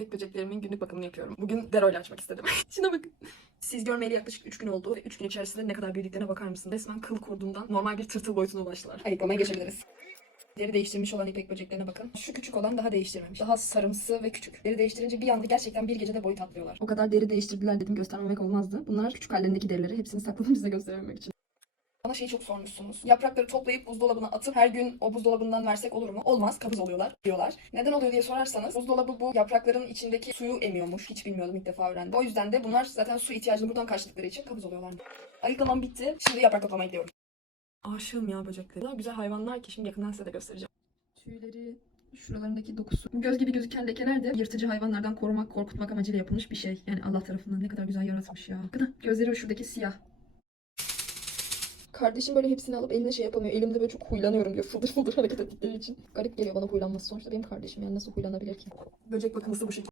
İpek böceklerimin günlük bakımını yapıyorum. Bugün Dero açmak istedim. Şuna bakın. Siz görmeyeli yaklaşık 3 gün oldu ve 3 gün içerisinde ne kadar büyüdüklerine bakar mısın? Resmen kıl kurduğundan normal bir tırtıl boyutuna ulaştılar. Ayıklamaya geçebiliriz. Deri değiştirmiş olan ipek böceklerine bakın. Şu küçük olan daha değiştirmemiş. Daha sarımsı ve küçük. Deri değiştirince bir anda gerçekten bir gecede boyut atlıyorlar. O kadar deri değiştirdiler dedim göstermemek olmazdı. Bunlar küçük hallerindeki derileri. Hepsini sakladım size gösterememek için. Bana şeyi çok sormuşsunuz. Yaprakları toplayıp buzdolabına atıp her gün o buzdolabından versek olur mu? Olmaz. Kabız oluyorlar diyorlar. Neden oluyor diye sorarsanız buzdolabı bu yaprakların içindeki suyu emiyormuş. Hiç bilmiyordum ilk defa öğrendim. O yüzden de bunlar zaten su ihtiyacını buradan karşıladıkları için kabız oluyorlar. Ayıklamam bitti. Şimdi yaprak toplamaya gidiyorum. Aşığım ya böceklere. Kadar güzel hayvanlar ki şimdi yakından size de göstereceğim. Tüyleri şuralarındaki dokusu. Göz gibi gözüken lekeler de yırtıcı hayvanlardan korumak, korkutmak amacıyla yapılmış bir şey. Yani Allah tarafından ne kadar güzel yaratmış ya. Bakın gözleri şuradaki siyah. Kardeşim böyle hepsini alıp eline şey yapamıyor. Elimde böyle çok huylanıyorum diyor. Fıldır fıldır hareket ettikleri için. Garip geliyor bana huylanması. Sonuçta benim kardeşim yani nasıl huylanabilir ki? Böcek bakımısı bu şekilde.